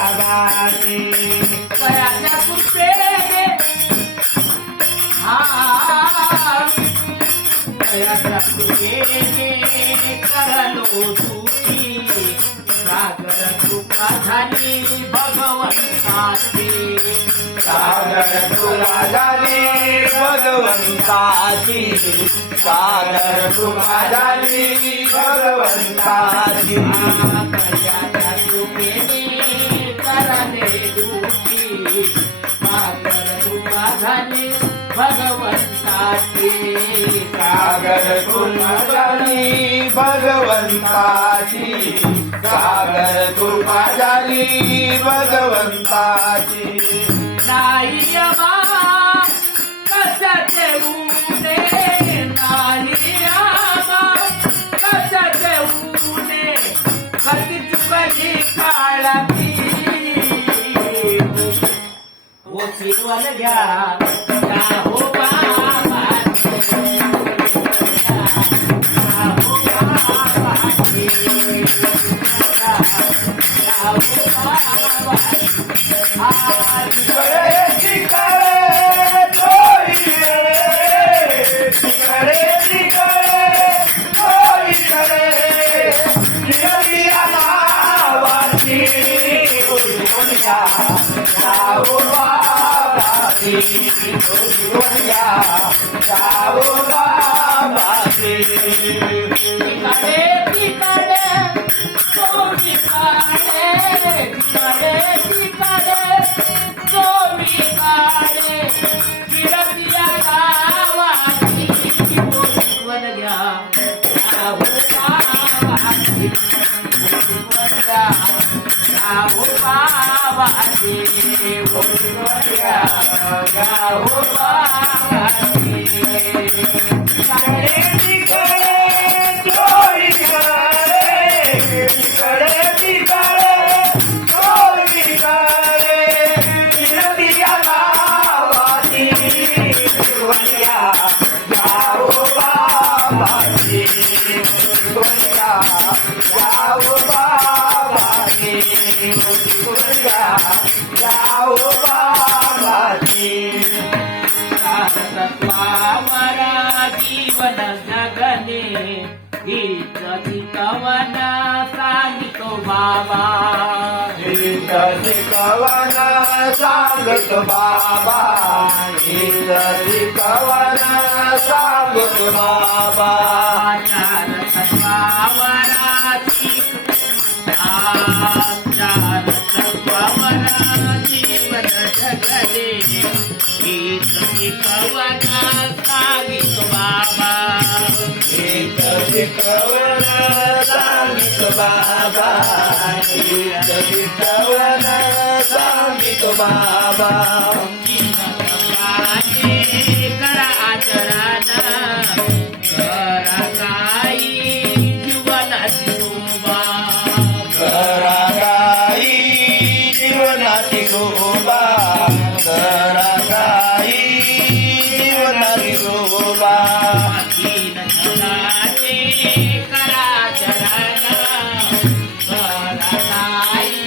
बाबाने कयाच्या कृपेने कयाच्या कृपेने करलो तुझी सागर कृपा झाली भगवंताची सागर कृपा झाली भगवंताची सागर कृपा झाली भगवंताची कयाच्या कृपेने करले तुझी सागर कृपा झाली भगवंताची सागर कृपा झाली भगवंताची सागर कृपा झाली भगवंताची नाही अमा कशाचे ऊने नाही अमा कशाचे ऊने कधी चुकली काळाची ओ शिरवल घ्या या हो बाबा या हो बाबा या हो बाबा जीवन जगने हित कवन सांगितो बाबा हित कवन सांगतो बाबा हित कवन सांगतो बाबा चार तत्वावराची चार तत्वावरा जीवन जगने हित कवन सांगितो बाबा हित कवन सांगितो बाबा हित कवन सांगितो बाबा करा आचरण करा काही जीवनाची शोभा करा काही जीवनाची शोभा करा काही जीवनाची शोभा तीन जगाचे करा आचरण करा काही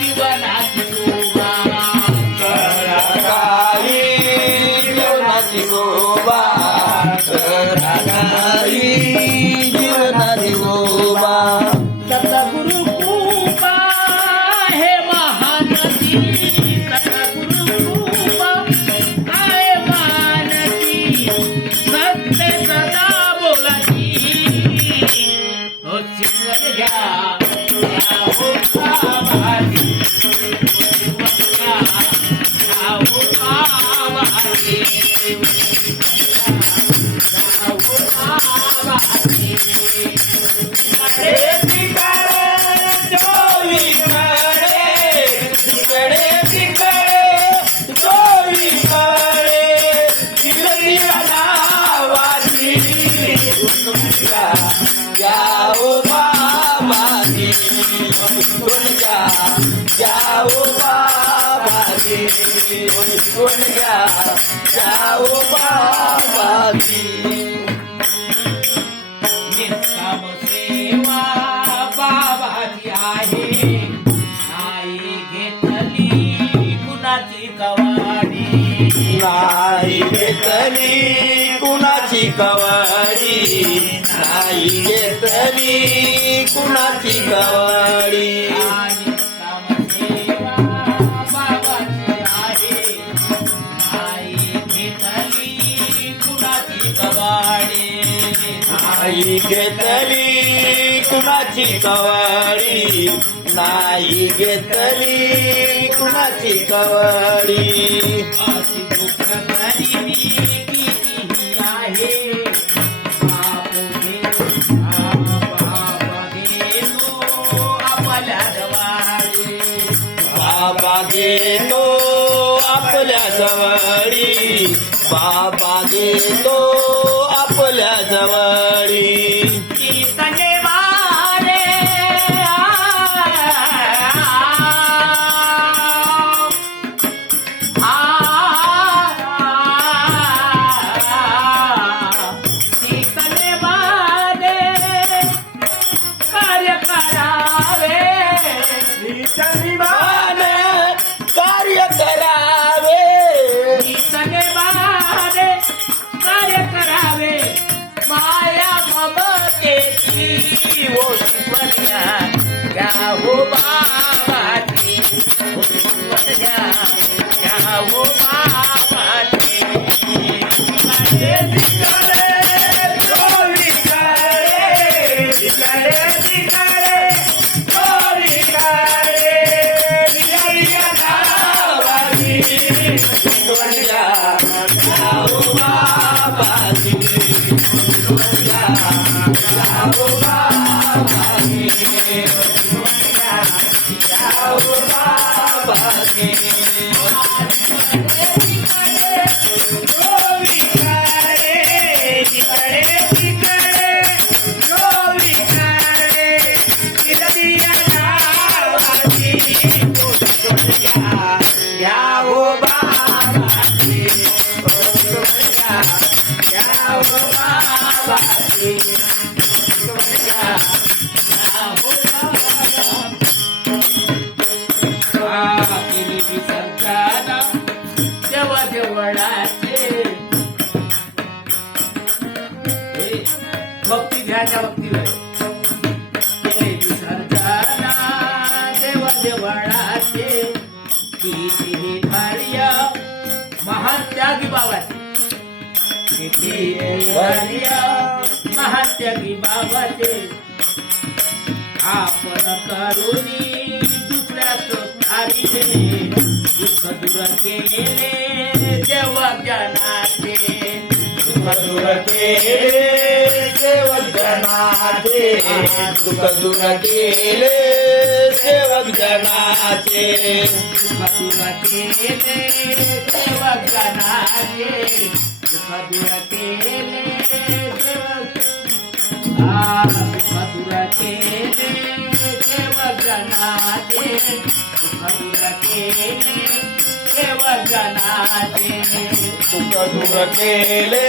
जीवनाची शोभा करा काही जीवनाची शोभा करा काही जीवनाची शोभा सतगुरु कृपा हे महानदी सतगुरु कृपा आहे महानदी सत्य सदा बोलती हो शिवल घ्या या हो बाबाजी या हो बाबाजी या हो बाबाजी जाओ बाबाजी सुन जाओ बाबाजी सुन जाओ बाबाजी निष्काम सेवा बाबाजी आहे नाही नाही घेतली कुणाची कवाडी, नाही घेतली कुणाची कवाडी. आणि कामसेवा बाबाची आहे, नाही घेतली कुणाची कवाडी. नाही घेतली कुणाची कवाडी, नाही घेतली कुणाची कवाडी. अशी दुःख गरिबी कितीही आहे, बाप गेलो आपल्या जवाडी. बाबा गेलो आपल्या जवळी, बाबा गेलो आपल्या जवळी. कीर्तने वारे कीर्तने वारे कार्य करावे, कीर्तनिवाने कार्य करावे, कीर्तने वारे कार्य करावे. माया ममतेची ओळख घ्या हो बाबाची, ओळख घ्या हो बाबाची. देवा देवळाचे भक्ती ध्याच्या भक्तीला सरदारा देवा देवळाचे किती भार्य महान त्यागी बाबाचे, किती भार्य महान त्यागी बाबाचे. आपण करुणी दुसऱ्याच तारीने दुःख दूर केले देवा जनाचे, दुःख दूर केले सेवक जनाचे, दुःख दूर केले सेवक जनाचे. दुःख दूर केले सेवक जनाचे, दुःख दूर केले सेवक दुःख दूर केले सेवक जनाचे, दुःख दूर केले सेवक जनाचे. दुःख दूर केले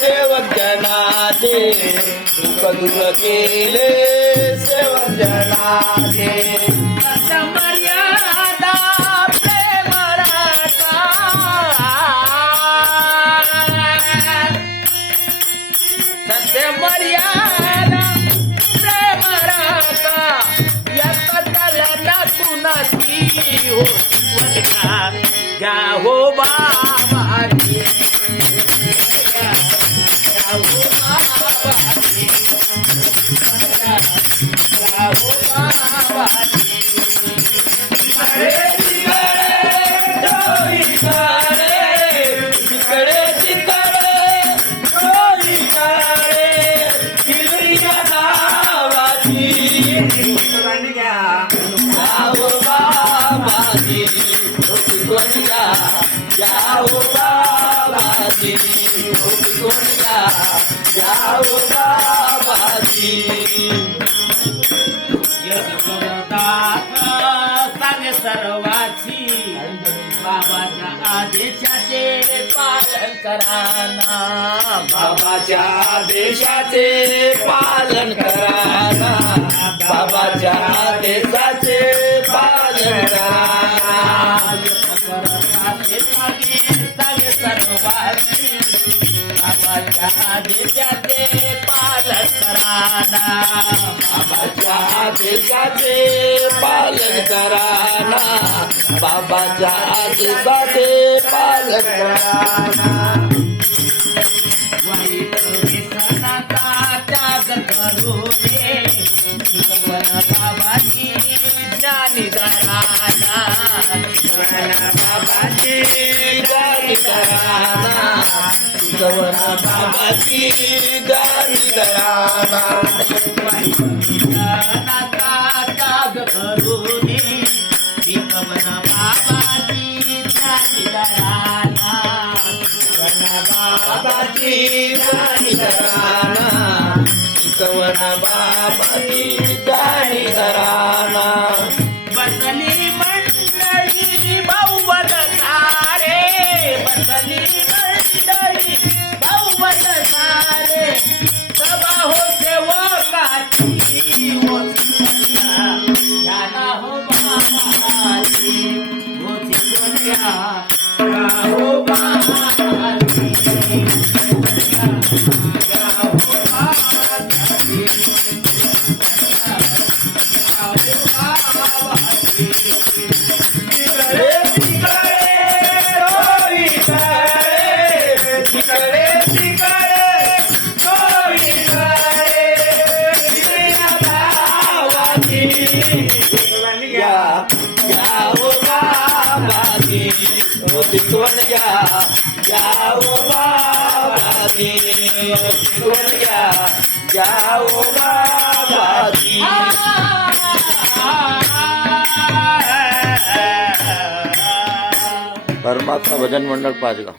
सेवक जनाचे, दुःख दूर केले सेवक जनाचे. सत्य मर्यादा प्रेम राखा, सत्य मर्यादा प्रेम राखा. यात त्याला कुणाची हो घ्या हो बाबाची, घ्या हो बाबाची, घ्या हो बाबाची. जाओ बाबाजी, जाओ बाबाजी. सांगे सर्वाची बाबाच्या आदेशाचे पालन कराना, बाबाच्या आदेशाचे पालन कराना, बाबाच्या आदेशाचे पालन कराना. सांगे करा ना बाबाच्या आदेशाचे पालन करा ना वाईट व्यसनाचा त्याग करू दे शिकवण बाबाची ज्ञानी घराना बाबाची गाणी करा ना शिकवण बाबाची गाणी करा ना व्यसनाचा त्याग करू दे शिकवण बाबाची ज्ञानी घराना बाबाची गाणी करा ना शिकवण बाबाची गाणी करा ना बसली मंडळी भाऊ बदसारे बसली मंडळी भाऊ बदसारे सभा हो सेवकाची हो ज्ञाना हो बाबाची हो शिकवल्या हो बाबाची शिकवण घ्या बाबाची शिकवण घ्या बाबाची परमात्मा भजन मंडळ पाचगाव.